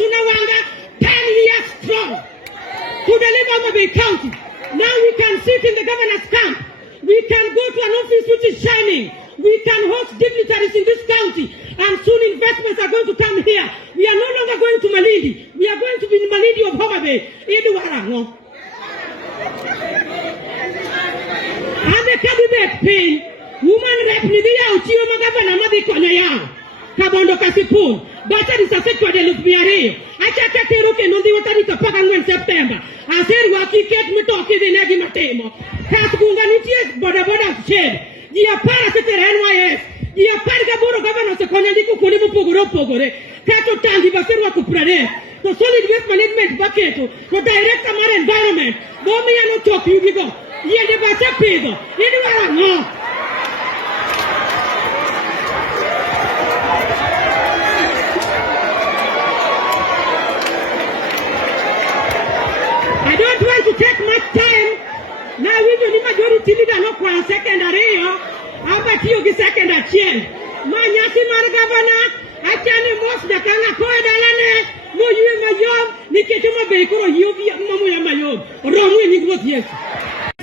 Sunawanga 10 years strong to deliver Homabay County. Now we can sit in the governor's camp. We can go to an office which is shining. We can host dignitaries in this county. And soon investments are going to come here. We are no longer going to Malindi. We are going to be in Malindi of Homabay. Udwaro. And the candidate pin, woman rep Nidia Uchio Magavana Madikonya Yao. Kabondo Kasipun. But is a sector de Lupiare. I can't take a look and on the water to Pagan in September. I said, Waki kept me talking in Egimatemo. Kaskunganities, but a board of shed. The Parasite NYS. The Paragaburo governor of the Konadiku Kolimu Pogoro Pogore. Kato Tangi Baserwa Kuprade. The solid waste management bucket. The direct Amar environment. Bomiano talk you go. Ye de Basapedo. Udwaro. I don't want to take much time. Now we do the majority leader no kwa secondary. Aba tiyo ki second Atieno. Manyasi mar governor. Atieno most da kanga koe dalane. Mo yue mayom. Nikechuma beikoro yogi mamu ya mayom. Romu ni growth yes.